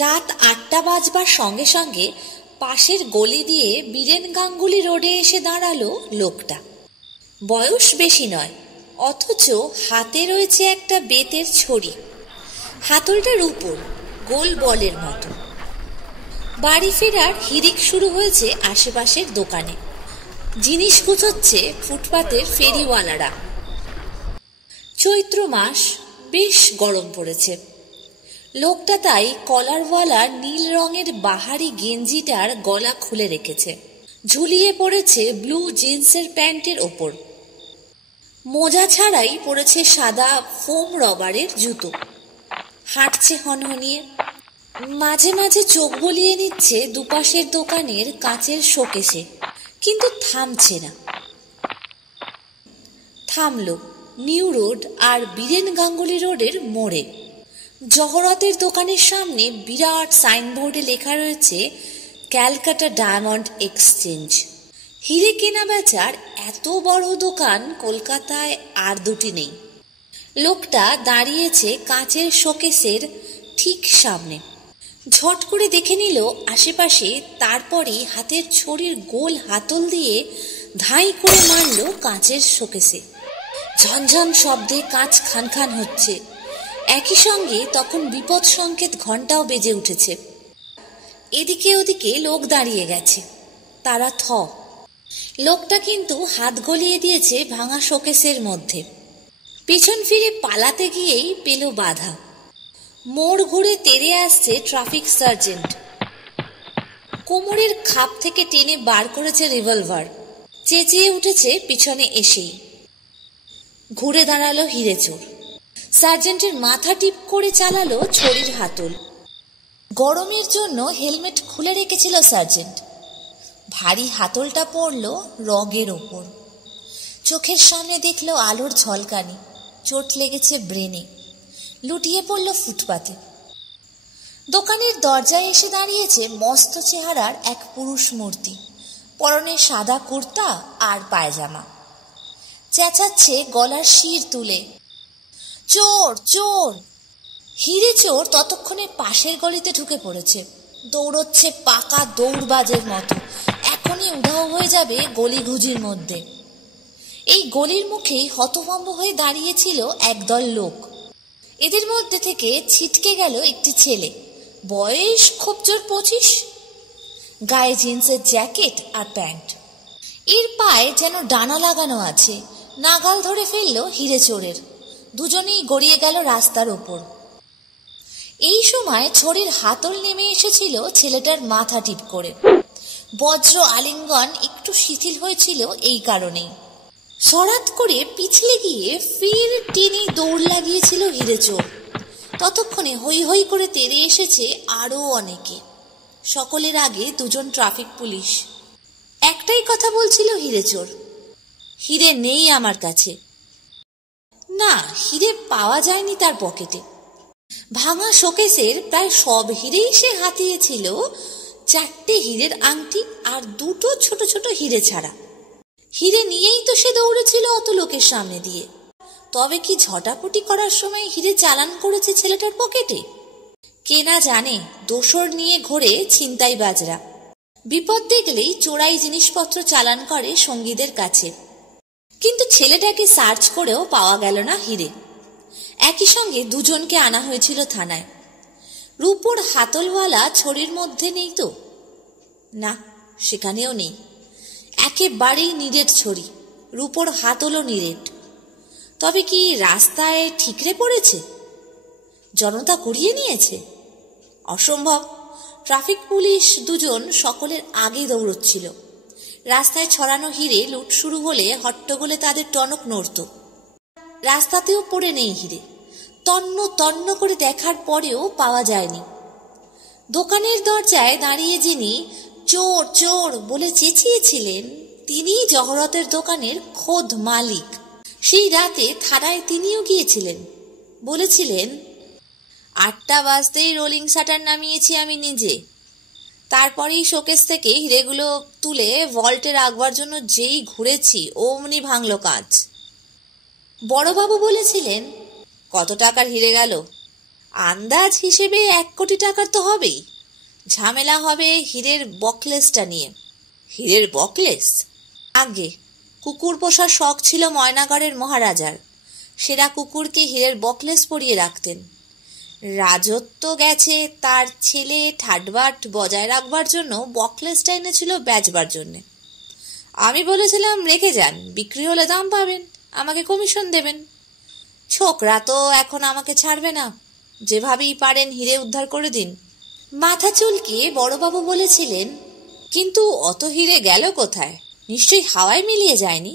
রাত ৮টা বাজবার সঙ্গে সঙ্গে পাশের গলি দিয়ে বীরেন গাঙ্গুলি রোডে এসে দাঁড়ালো লোকটা। বয়স বেশি নয়, অথচ হাতে রয়েছে একটা বেতের ছড়ি। হাতলটার উপর গোল বলের মতো। বাড়ি ফেরার হিড়িক শুরু হয়েছে আশেপাশের দোকানে। জিনিস গুছোচ্ছে ফুটপাতের ফেরিওয়ালারা। চৈত্র মাস, বেশ গরম পড়েছে। লোকটা তাই কলারওয়ালার নীল রঙের বাহারি গেঞ্জিটার গলা খুলে রেখেছে, ঝুলিয়ে পড়েছে ব্লু জিন্সের প্যান্টের ওপর। মোজা ছাড়াই পড়েছে সাদা ফোম রবারের জুতো। হাঁটছে হনহনিয়ে। মাঝে মাঝে চোখ বলিয়ে নিচ্ছে দুপাশের দোকানের কাচের শোকেসে, কিন্তু থামছে না। থামলো নিউ রোড আর বীরেন গাঙ্গুলি রোডের মোড়ে। জহরতের দোকানের সামনে বিরাট সাইনবোর্ডে লেখা রয়েছে ক্যালকাটা ডায়মন্ড এক্সচেঞ্জ। হিরে কেনা বেচার এত বড় দোকান কলকাতায় আর দুটি নেই। লোকটা দাঁড়িয়েছে কাচের শোকেসের ঠিক সামনে। ঝট করে দেখে নিল আশেপাশে, তারপরে হাতের ছড়ির গোল হাতল দিয়ে ধাই করে মারল কাচের শোকেসে। ঝনঝন শব্দে কাঁচ খানখান হচ্ছে। একই সঙ্গে তখন বিপদ সংকেত ঘণ্টাও বেজে উঠেছে। এদিকে ওদিকে লোক দাঁড়িয়ে গেছে, তারা থ। লোকটা কিন্তু হাত গলিয়ে দিয়েছে ভাঙা শোকেসের মধ্যে। পিছন ফিরে পালাতে গিয়েই পেল বাধা। মোড় ঘুরে তেড়ে আসছে ট্রাফিক সার্জেন্ট। কোমরের খাপ থেকে টেনে বার করেছে রিভলভার। চেঁচিয়ে উঠেছে পিছনে এসেই। ঘুরে দাঁড়ালো হিরেচোর। সার্জেন্টের মাথা টিপ করে চালালো ছড়ির হাতল। গরমের জন্য হেলমেট খুলে রেখেছিল সার্জেন্ট। ভারী হাতলটা পড়ল রগের ওপর। চোখের সামনে দেখল আলোর ঝলকানি। চোট লেগেছে ব্রেনে। লুটিয়ে পড়ল ফুটপাতে। দোকানের দরজায় এসে দাঁড়িয়েছে মস্ত চেহারার এক পুরুষ মূর্তি। পরনে সাদা কুর্তা আর পায়জামা। চেঁচাচ্ছে গলার শির তুলে, চোর চোর। হিরে চোর ততক্ষণে পাশের গলিতে ঢুকে পড়েছে। দৌড়চ্ছে পাকা দৌড়বাজের মতো। এখনই উধাও হয়ে যাবে গলিঘুজির মধ্যে। এই গলির মুখেই হতভম্ব হয়ে দাঁড়িয়েছিল একদল লোক। এদের মধ্যে থেকে ছিটকে গেল একটি ছেলে, বয়স খুব জোর 25। গায়ে জিন্সের জ্যাকেট আর প্যান্ট। এর পায়ে যেন ডানা লাগানো আছে। নাগাল ধরে ফেলল হিরে চোরের। দুজনেই গড়িয়ে গেল রাস্তার ওপর। এই সময় ছড়ির হাতল নেমে এসেছিল ছেলেটার মাথা টিপ করে। বজ্র আলিঙ্গন একটু শিথিল হয়েছিল এই কারণেই। সরাত করে পিছলে গিয়ে ফের টেনে দৌড় লাগিয়েছিল হিরেচোর। ততক্ষণে হই হই করে তেড়ে এসেছে আরও অনেকে। সকলের আগে দুজন ট্রাফিক পুলিশ। একটাই কথা বলছিল হিরেচোর, হিরে নেই আমার কাছে। না, হিরে পাওয়া যায়নি তার পকেটে। ভাঙা শোকেসের প্রায় সব হিরেই সে হাতিয়েছিল। 4টে হীরের আংটি আর 2টো ছোট ছোট হিরে ছাড়া। হিরে নিয়েই তো সে দৌড়েছিল অত লোকের সামনে দিয়ে। তবে কি ঝটাপটি করার সময় হিরে চালান করেছে ছেলেটার পকেটে? কে না জানে দোসর নিয়ে ঘোরে ছিনতাইবাজরা। বিপদ দেখলেই চোরাই জিনিসপত্র চালান করে সঙ্গীদের কাছে। কিন্তু ছেলেটাকে সার্চ করেও পাওয়া গেল না হিরে। একই সঙ্গে দুজনকে আনা হয়েছিল থানায়। রূপোর হাতলওয়ালা ছড়ির মধ্যে নেই তো? না, সেখানেও নেই। একেবারেই নিরেট ছড়ি, রূপোর হাতলও নিরেট। তবে কি রাস্তায় ঠিকরে পড়েছে? জনতা কুড়িয়ে নিয়েছে? অসম্ভব। ট্রাফিক পুলিশ দুজন সকলের আগে দৌড়চ্ছিল। রাস্তায় ছড়ানো হিরে লুট শুরু হলে হট্টগোলে তাদের টনক নড়ত। রাস্তাতেও পড়ে নেই হিরে। তন্ন তন্ন করে দেখার পরেও পাওয়া যায়নি। দোকানের দরজায় দাঁড়িয়ে যিনি চোর চোর বলে চেঁচিয়েছিলেন, তিনি জহরতের দোকানের খোদ মালিক। সেই রাতে থানায় তিনিও গিয়েছিলেন। বলেছিলেন, 8টা বাজতেই রোলিং শাটার নামিয়েছি আমি নিজে। তারপরেই শোকেস থেকে হিরেগুলো তুলে ভল্টে রাখবার জন্য যেই ঘুরেছি অমনি ভাঙল কাঁচ। বড়বাবু বলেছিলেন, কত টাকার হিরে গেল? আন্দাজ হিসেবে 1 কোটি টাকার তো হবেই। ঝামেলা হবে হীরের বকলেসটা নিয়ে। হীরের বকলেস? আগে কুকুর পোষার শখ ছিল ময়নাগড়ের মহারাজার। সেরা কুকুরকে হীরের বকলেস পরিয়ে রাখতেন। রাজত্ব গেছে তার ছেলে ঠাটবাট বজায় রাখবার জন্য বকলেসটা এনেছিল বেচবার জন্যে। আমি বলেছিলাম রেখে যান, বিক্রি হলে দাম পাবেন, আমাকে কমিশন দেবেন। ছোকরা তো এখন আমাকে ছাড়বে না, যেভাবেই পারেন হীরে উদ্ধার করে দিন। মাথা চুলকে বড়বাবু বলেছিলেন, কিন্তু অত হীরে গেল কোথায়? নিশ্চয়ই হাওয়ায় মিলিয়ে যায়নি।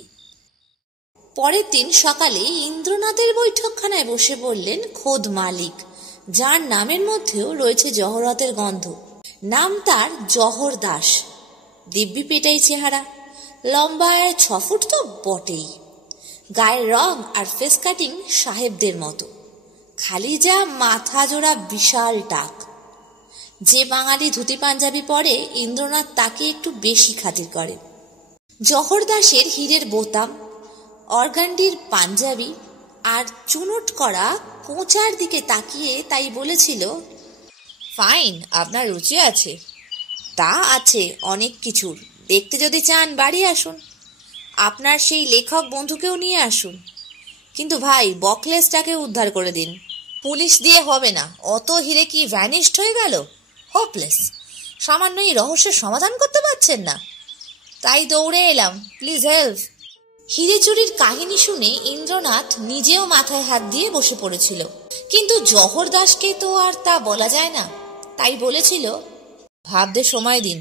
পরের দিন সকালে ইন্দ্রনাথের বৈঠকখানায় বসে বললেন খোদ মালিক, যার নামের মধ্যেও রয়েছে জহরতের গন্ধ। নাম তার জহর দাস। দিব্যি পেটাই চেহারা, লম্বায় 6 ফুট তো বটেই। গায়ের রং আর ফেস কাটিং সাহেবদের মতো, খালি যা মাথা জোড়া বিশাল টাক। যে বাঙালি ধুতি পাঞ্জাবি পরে ইন্দ্রনাথ তাকে একটু বেশি খাতির করে। জহর দাসের হীরের বোতাম, অর্গান্ডির পাঞ্জাবি আর চুনোট করা কোঁচার দিকে তাকিয়ে তাই বলেছিল, ফাইন, আপনার রুচি আছে। তা আছে অনেক কিছুর। দেখতে যদি চান বাড়ি আসুন, আপনার সেই লেখক বন্ধুকেও নিয়ে আসুন। কিন্তু ভাই, বকলেসটাকে উদ্ধার করে দিন। পুলিশ দিয়ে হবে না। অত হীরে কি ভ্যানিশড হয়ে গেল? হোপলেস। সামান্য এই রহস্যের সমাধান করতে পারছেন না? তাই দৌড়ে এলাম, প্লিজ হেল্প। হীরে চুরির কাহিনী শুনে ইন্দ্রনাথ নিজেও মাথায় হাত দিয়ে বসে পড়েছিল। কিন্তু জহর দাসকে তো আর তা বলা যায় না। তাই বলেছিল, ভাবতে সময় দিন।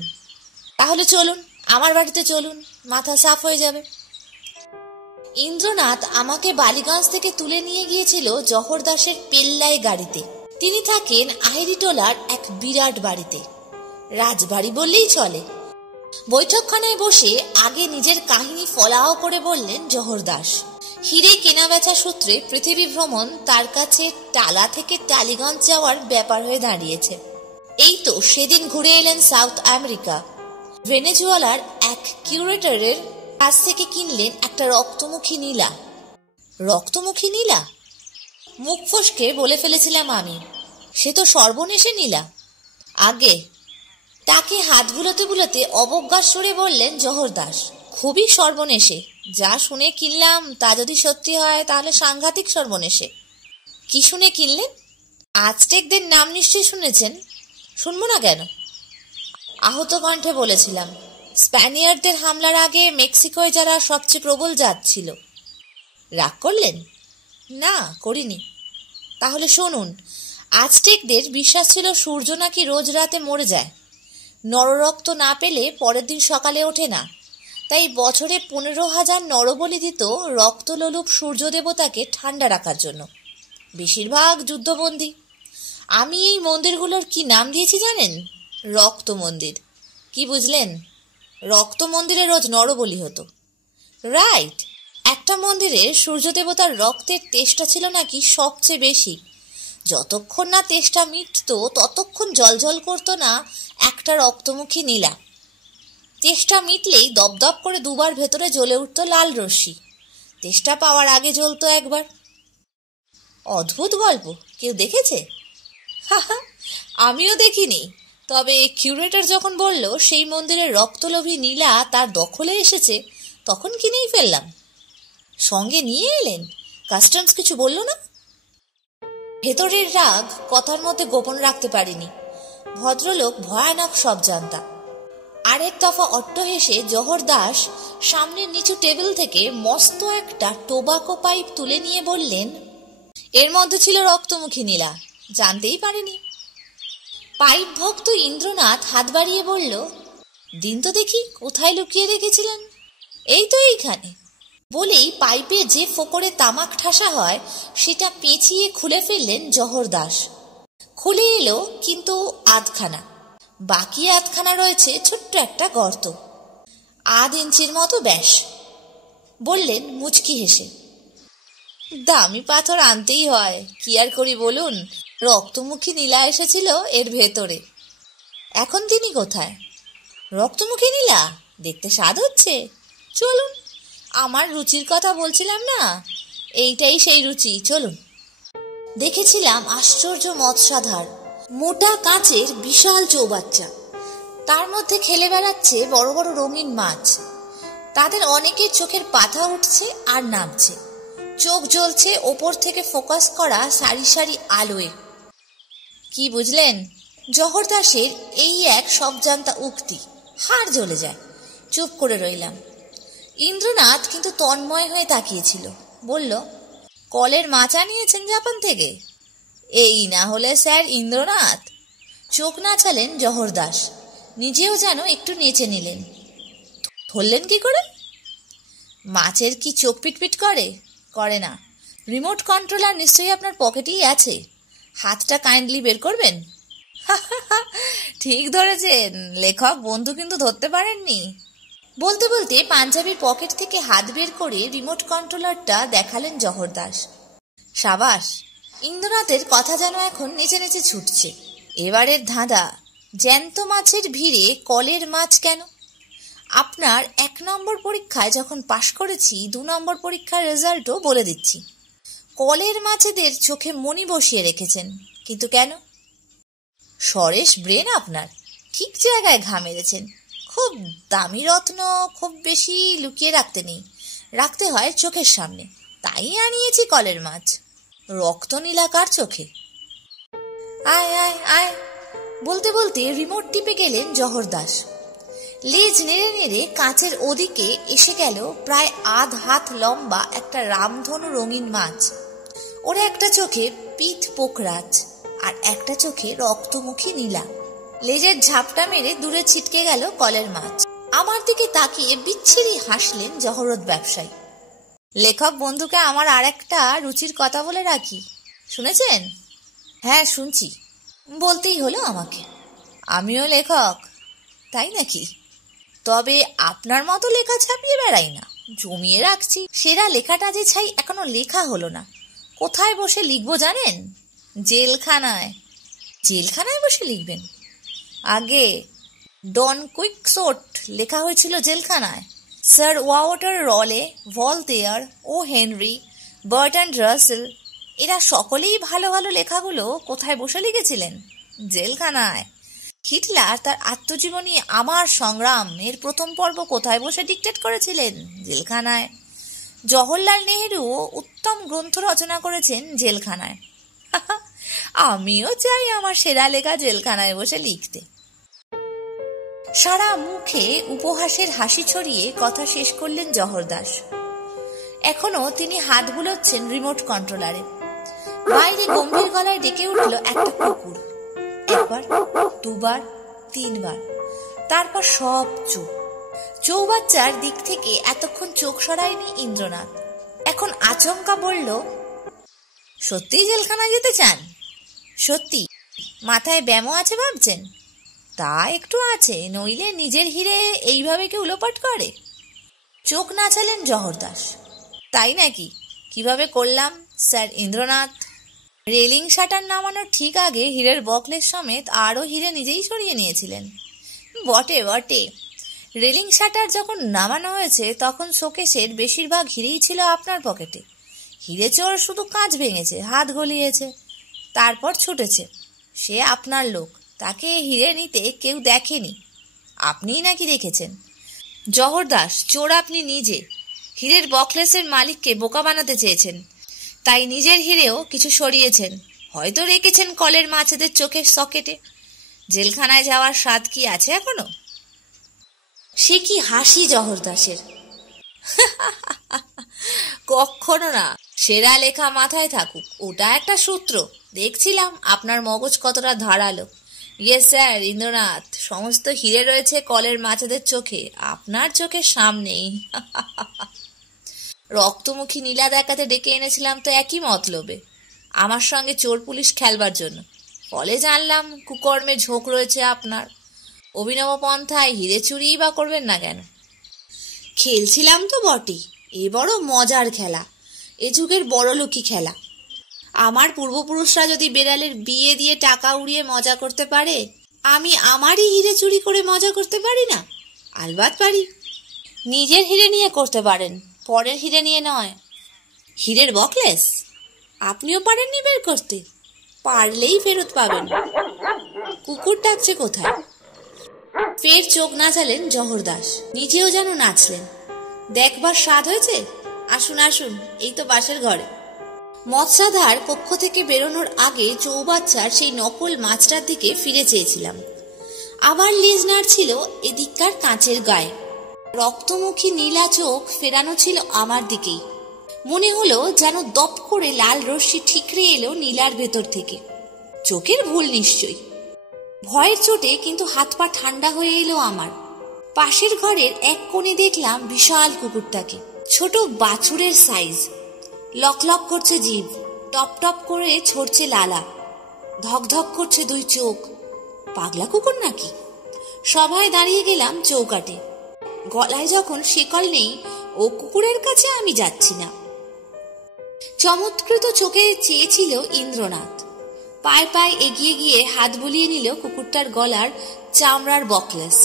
তাহলে চলুন, আমার বাড়িতে চলুন, মাথা সাফ হয়ে যাবে। ইন্দ্রনাথ আমাকে বালিগঞ্জ থেকে তুলে নিয়ে গিয়েছিল জহর দাসের পেল্লাই গাড়িতে। তিনি থাকেন আহিরিটোলার এক বিরাট বাড়িতে, রাজবাড়ি বললেই চলে। বৈঠকখানায় বসে আগে নিজের কাহিনী ফলাও করে বললেন জহর দাস। হীরে কেনাবেচা সূত্রে পৃথিবী ভ্রমণ তার কাছে টালা থেকে টালিগঞ্জ যাওয়ার ব্যাপার হয়ে দাঁড়িয়েছে। এই তো সেদিন ঘুরে এলেন সাউথ আমেরিকা। ভেনেজুয়েলার এক কিউরেটরের কাছ থেকে কিনলেন একটা রক্তমুখী নীলা। রক্তমুখী নীলা? মুখ ফসকে বলে ফেলেছিলাম আমি, সে তো সর্বনেশে নীলা। আগে তাকে হাত বুলোতে বুলোতে অবজ্ঞার সুরে বললেন জহর দাস, খুবই সর্বনেশে। যা শুনে কিনলাম তা যদি সত্যি হয় তাহলে সাংঘাতিক সর্বনেশে। কি শুনে কিনলেন? আজটেকদের নাম নিশ্চয়ই শুনেছেন। শুনবো না কেন? আহত কণ্ঠে বলেছিলাম, স্প্যানিয়ার্ডদের হামলার আগে মেক্সিকোয় যারা সবচেয়ে প্রবল জাত ছিল। রাগ করলেন? না, করিনি। তাহলে শুনুন, আজটেকদের বিশ্বাস ছিল সূর্য নাকি রোজ রাতে মরে যায়। নররক্ত না পেলে পরের দিন সকালে ওঠে না। তাই বছরে 15,000 নরবলি দিত রক্তলোলুপ সূর্য দেবতাকে ঠান্ডা রাখার জন্য। বেশিরভাগ যুদ্ধবন্দী। আমি এই মন্দিরগুলোর কি নাম দিয়েছি জানেন? রক্ত মন্দির। কি বুঝলেন? রক্ত মন্দিরে রোজ নরবলি হতো। রাইট। একটা মন্দিরে সূর্য দেবতার রক্তের তেষ্টা ছিল নাকি সবচেয়ে বেশি। যতক্ষণ না তেষ্টা মিটত ততক্ষণ জলজল করতো না একটা রক্তমুখী নীলা। তেষ্টা মিটলেই দপদপ করে দুবার ভেতরে জ্বলে উঠত লাল রশ্মি। তেষ্টা পাওয়ার আগে জ্বলতো একবার। অদ্ভুত গল্প। কেউ দেখেছে? হাহা, আমিও দেখিনি। তবে কিউরেটর যখন বলল সেই মন্দিরের রক্তলোভী নীলা তার দখলে এসেছে, তখন কিনেই ফেললাম। সঙ্গে নিয়ে এলেন? কাস্টমস কিছু বলল না? ভেতরের রাগ কথার মধ্যে গোপন রাখতে পারিনি। ভদ্রলোক ভয়ানক সব জানতা। আরেক দফা অট্ট হেসে জহর দাস সামনের নিচু টেবিল থেকে মস্ত একটা টোবাকো পাইপ তুলে নিয়ে বললেন, এর মধ্যে ছিল রক্তমুখী নীলা, জানতেই পারিনি। পাইপ ভক্ত ইন্দ্রনাথ হাত বাড়িয়ে বলল, দিন তো দেখি, কোথায় লুকিয়ে রেখেছিলেন? এই তো এইখানে। বলেই পাইপে যে ফোকরে তামাক ঠাসা হয় সেটা পেঁচিয়ে খুলে ফেললেন জহর দাস। খুলে এলো কিন্তু আধখানা। বাকি আধখানা রয়েছে ছোট্ট একটা গর্ত, 1/2 ইঞ্চির মতো ব্যাস। বললেন মুচকি হেসে, দামি পাথর আনতেই হয়, কি আর করি বলুন। রক্তমুখী নীলা এসেছিল এর ভেতরে। এখন তিনি কোথায়? রক্তমুখী নীলা দেখতে স্বাদ হচ্ছে। চলুন, আমার রুচির কথা বলছিলাম না, এইটাই সেই রুচি, চলুন। দেখেছিলাম আশ্চর্য মৎস্যাধার, মোটা কাঁচের বিশাল চৌবাচ্চা, তার মধ্যে খেলে বেড়াচ্ছে বড় বড় রঙিন মাছ। তাদের অনেকের চোখের পাতা উঠছে আর নামছে, চোখ জ্বলছে ওপর থেকে ফোকাস করা সারি সারি আলোয়। কি বুঝলেন? জহরদাসের এই এক সবজান্তা উক্তি, হাড় জ্বলে যায়। চুপ করে রইলাম। ইন্দ্রনাথ কিন্তু তন্ময় হয়ে তাকিয়েছিল। বলল, কলের মাছ আনিয়েছেন জাপান থেকে? এই না হলে স্যার ইন্দ্রনাথ? চোখ নাচালেন জহরদাস, নিজেও যেন একটু নেচে নিলেন। ধরলেন কি করে? মাছের কি চোখ পিটপিট করে? করে না। রিমোট কন্ট্রোলার নিশ্চয়ই আপনার পকেটেই আছে। হাতটা কাইন্ডলি বের করবেন। ঠিক ধরেছেন, লেখক বন্ধু কিন্তু ধরতে পারেননি। বলতে বলতে পাঞ্জাবির পকেট থেকে হাত বের করে রিমোট কন্ট্রোলারটা দেখালেন জহরদাস। সাবাস! ইন্দ্রনাথের কথা যেন এখন নেচে নেচে ছুটছে। এবারের ধাঁধা, জ্যান্ত মাছের ভিড়ে কলের মাছ কেন? আপনার 1 নম্বর পরীক্ষায় যখন পাশ করেছি, 2 নম্বর পরীক্ষার রেজাল্টও বলে দিচ্ছি। কলের মাছেদের চোখে মণি বসিয়ে রেখেছেন, কিন্তু কেন? সরেস ব্রেন আপনার, ঠিক জায়গায় ঘা মেরেছেন। খুব দামি রত্ন খুব বেশি লুকিয়ে রাখতে নেই, রাখতে হয় চোখের সামনে। তাই আনিয়েছি কলের মাছ, রক্ত নীলাকার চোখে। আয় আয় আয় বলতে বলতে রিমোট টিপে গেলেন জহরদাস। লেজ নেড়ে নেড়ে কাঁচের ওদিকে এসে গেল প্রায় আধ হাত লম্বা একটা রামধনু রঙিন মাছ। ওর একটা চোখে পিঠ পোকরাজ আর একটা চোখে রক্তমুখী নীলা। লেজের ঝাপটা মেরে দূরে ছিটকে গেল কলের মাছ। আমার দিকে তাকিয়ে বিচ্ছিরি হাসলেন জহরত ব্যবসায়ী। লেখক বন্ধুকে আমার আর একটা রুচির কথা বলে রাখি, শুনেছেন? হ্যাঁ শুনছি। বলতেই হলো আমাকে। আমিও লেখক। তাই নাকি? তবে আপনার মতো লেখা ছাপিয়ে বেড়াই না, জমিয়ে রাখছি। সেরা লেখাটা যে ছাই এখনো লেখা হলো না। কোথায় বসে লিখবো জানেন? জেলখানায়। জেলখানায় বসে লিখবেন? আগে ডন কুইকসোট লেখা হয়েছিল জেলখানায়। স্যার ওয়াটার রলে, ভলতেয়ার, ও হেনরি, বার্ট্রান্ড রাসেল এরা সকলেই ভালো ভালো লেখাগুলো কোথায় বসে লিখেছিলেন? জেলখানায়। হিটলার তার আত্মজীবনী আমার সংগ্রাম এর প্রথম পর্ব কোথায় বসে ডিকটেট করেছিলেন? জেলখানায়। জওহরলাল নেহেরু উত্তম গ্রন্থ রচনা করেছেন জেলখানায়। আমিও চাই আমার সেরা লেখা জেলখানায় বসে লিখতে। সারা মুখে উপহাসের হাসি ছড়িয়ে কথা শেষ করলেন জহরদাস। এখনো তিনি হাত বুলোচ্ছেন রিমোট কন্ট্রোলারে। বাইরে গম্ভীর গলায় ডেকে উঠল একটা কুকুর। 1 বার, 2 বার, 3 বার, তারপর সব চুপ। চৌবাচ্চার দিক থেকে এতক্ষণ চোখ সরায়নি ইন্দ্রনাথ। এখন আচমকা বলল, সত্যিই জেলখানায় যেতে চান? সত্যি? মাথায় ব্যামো আছে ভাবছেন? তা একটু আছে, নইলে নিজের হিরে এইভাবে কেউ লোপাট করে? চোখ নাচালেন জহরদাস। তাই নাকি? কিভাবে করলাম স্যার ইন্দ্রনাথ? রেলিং শাটার নামানোর ঠিক আগে হীরের বকলেস সমেত আরও হিরে নিজেই সরিয়ে নিয়েছিলেন। বটে বটে। রেলিং শাটার যখন নামানো হয়েছে তখন শোকেসের বেশিরভাগ হিরেই ছিল আপনার পকেটে। হিরে চোর শুধু কাঁচ ভেঙেছে, হাত গলিয়েছে, তারপর ছুটেছে। সে আপনার লোক, তাকে হিরে নিতে কেউ দেখেনি, আপনিই নাকি দেখেছেন। জহরদাস, চোর আপনি নিজে। হীরের বকলেসের মালিককে বোকা বানাতে চেয়েছেন, তাই নিজের হিরেও কিছু সরিয়েছেন, হয়তো রেখেছেন কলের মাছেদের চোখের সকেটে। জেলখানায় যাওয়ার স্বাদ কি আছে এখনো? সে কি হাসি জহরদাসের! কখনো না। সেরা লেখা মাথায় থাকুক, ওটা একটা সূত্র। দেখছিলাম আপনার মগজ কতটা ধারালো। ইয়েস স্যার ইন্দ্রনাথ, সমস্ত হিরে রয়েছে কলের মাছেদের চোখে, আপনার চোখের সামনেই। রক্তমুখী নীলা দেখাতে ডেকে এনেছিলাম তো একই মতলবে, আমার সঙ্গে চোর পুলিশ খেলবার জন্য। ফলে জানলাম কুকর্মে ঝোঁক রয়েছে আপনার। অভিনব পন্থায় হিরে চুরিই বা করবেন না কেন? খেলছিলাম তো বটেই, এ বড় মজার খেলা, এ যুগের বড়লোকি খেলা। আমার পূর্বপুরুষরা যদি বেড়ালের বিয়ে দিয়ে টাকা উড়িয়ে মজা করতে পারে, আমি আমারই হিরে চুরি করে মজা করতে পারি না? আলবাত পারি। নিজের হিরে নিয়ে করতে পারেন, পরের হিরে নিয়ে নয়। হীরের বকলেস? আপনিও পারেননি বের করতে? পারলেই ফেরত পাবেন। কুকুর ডাকছে কোথায়? ফের চোখ নাচালেন জহর দাস, নিজেও যেন নাচলেন। দেখবার স্বাদ হয়েছে? আসুন আসুন, এই তো পাশের ঘরে। মৎস্যাধার কক্ষ থেকে বেরোনোর আগে চৌবাচ্চার সেই নকল মাছটার দিকে ফিরে চেয়েছিলাম। আবার লেজ নাড়ছিল এদিককার কাঁচের গায়ে। রক্তমুখী নীলা চোখ ফেরানো ছিল আমার দিকেই। মনে হলো যেন দপ করে লাল রশ্মি ঠিকরে এলো নীলার ভেতর থেকে। চোখের ভুল নিশ্চয়ই। ভয়ের চোটে কিন্তু হাত পা ঠান্ডা হয়ে এলো আমার। পাশের ঘরের এক কোণে দেখলাম বিশাল কুকুরটাকে। ছোট বাছুরের সাইজ, লক লক করছে জিভ, টপ টপ করে ছড়ছে লালা, ধক ধক করছে দুই চোখ। পাগলা কুকুর নাকি? সবাই দাঁড়িয়ে গেলাম চৌকাটে। গলায় যখন শিকল নেই, ও কুকুরের কাছে আমি যাচ্ছি না। চমৎকৃত চোখে চেয়েছিল ইন্দ্রনাথ। পায়ে পায়ে এগিয়ে গিয়ে হাত বুলিয়ে নিল কুকুরটার গলার চামড়ার বকলেস।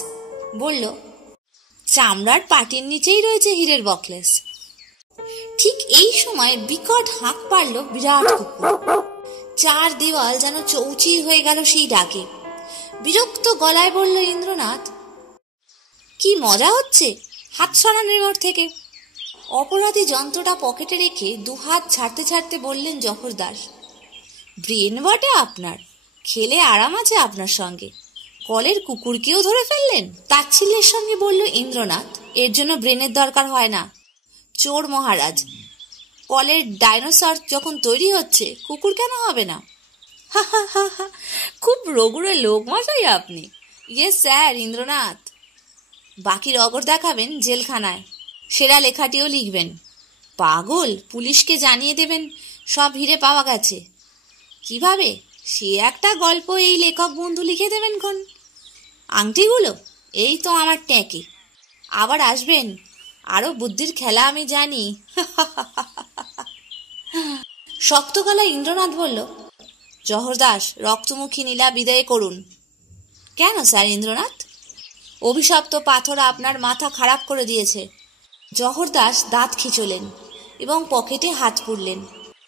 বলল, চামড়ার পাটির নিচেই রয়েছে হীরের বকলেস। ঠিক এই সময় বিকট হাঁক পারল বিরাট কুকুর। চার দেওয়াল যেন চৌচির হয়ে গেল সেই ডাকে। বিরক্ত গলায় বলল ইন্দ্রনাথ, কি মজা হচ্ছে, হাত সরান রেমোট থেকে। অপরাধী যন্ত্রটা পকেটে রেখে দুহাত ছাড়তে ছাড়তে বললেন জহর দাস, ব্রেন বটে আপনার, খেলে আরাম আছে আপনার সঙ্গে। কলের কুকুরকেও ধরে ফেললেন। তাচ্ছিল্যের সঙ্গে বলল ইন্দ্রনাথ, এর জন্য ব্রেনের দরকার হয় না। চোর মহারাজ, কলের ডাইনোসর যখন তৈরি হচ্ছে, কুকুর কেন হবে না? হা হা হা হা, খুব রগুড়ে লোক মশাই আপনি। Yes sir Indranath. বাকি রগর দেখাবেন জেলখানায়, সেরা লেখাটিও লিখবেন। পাগল, পুলিশকে জানিয়ে দেবেন সব হিরে পাওয়া গেছে। কিভাবে? সে একটা গল্প এই লেখক বন্ধু লিখে দেবেন কোন। আংটিগুলো এই তো আমার ট্যাঁকে। আবার আসবেন, আরো বুদ্ধির খেলা আমি জানি। শক্ত গলায় ইন্দ্রনাথ বলল, জহর দাস, রক্তমুখী নীলা বিদায় করুন। কেন স্যার ইন্দ্রনাথ? অভিশপ্ত পাথর আপনার মাথা খারাপ করে দিয়েছে। জহর দাস দাঁত খিঁচলেন এবং পকেটে হাত পুরলেন।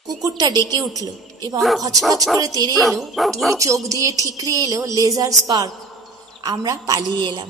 কুকুরটা ডেকে উঠল এবং খচখচ করে তেড়ে এলো, দুই চোখ দিয়ে ঠিকরে এলো লেজার স্পার্ক। আমরা পালিয়ে এলাম।